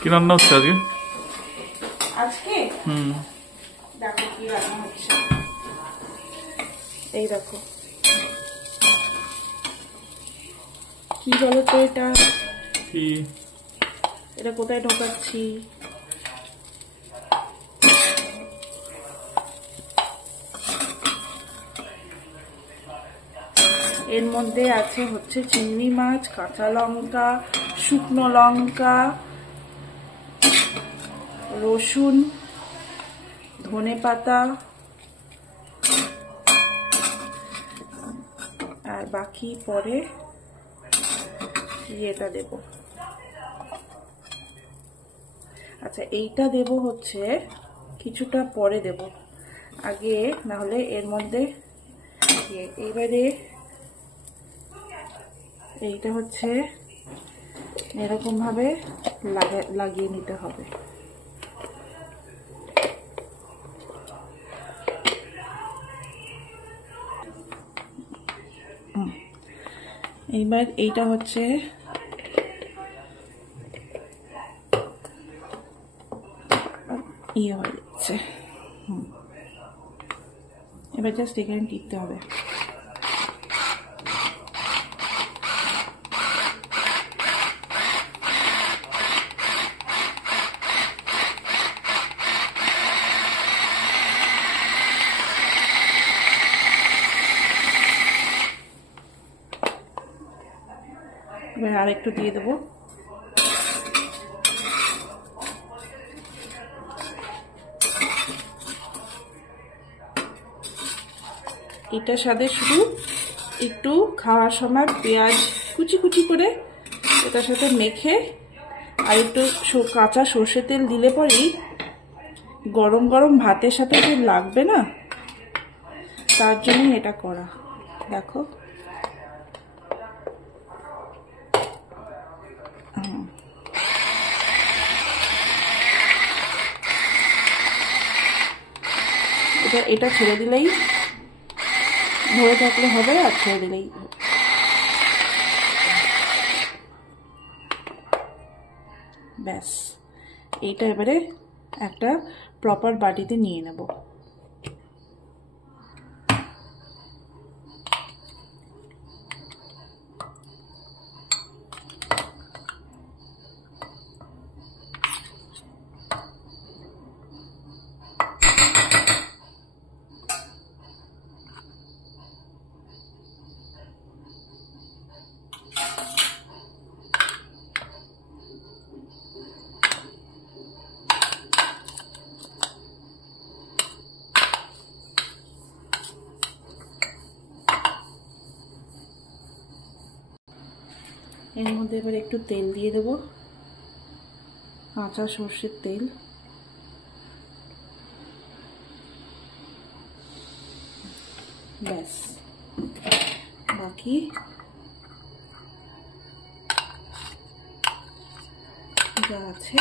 কি রান্না হচ্ছে আজকে? আজকে দেখো কি রান্না হচ্ছে। এই দেখো কি বলো তো, এটা কি? এটা কোথায় ঢোকাচ্ছি? এর মধ্যে আছে হচ্ছে চিংড়ি মাছ, কাঁচা লঙ্কা, শুকনো লঙ্কা, রসুন, ধনেপাতা আর বাকি পরে এটা দেব। আচ্ছা এইটা দেব হচ্ছে কিছুটা পরে দেব, আগে না হলে এর মধ্যে এইবারে এইটা হচ্ছে এরকম ভাবে লাগিয়ে নিতে হবে। এইবার এইটা হচ্ছে ইয়ে হয়ে যাচ্ছে। এবার জাস্ট এখানে টিপতে হবে। এবার আর একটু দিয়ে দেবো। এটার সাথে শুধু একটু খাওয়ার সময় পেঁয়াজ কুচি কুচি করে এটার সাথে মেখে আর একটু কাঁচা সর্ষে তেল দিলে পরেই গরম গরম ভাতের সাথে যে লাগবে না, তার জন্যই এটা করা। দেখো এটা ছেড়ে দিলেই ধরে থাকলে হবে, আর ছেড়ে দিলেই ব্যাস। এইটা এবারে একটা প্রপার বাটিতে নিয়ে নেব। এর মধ্যে এবার একটু তেল দিয়ে দেব, কাঁচা সর্ষের তেল। ব্যাস, বাকি যা আছে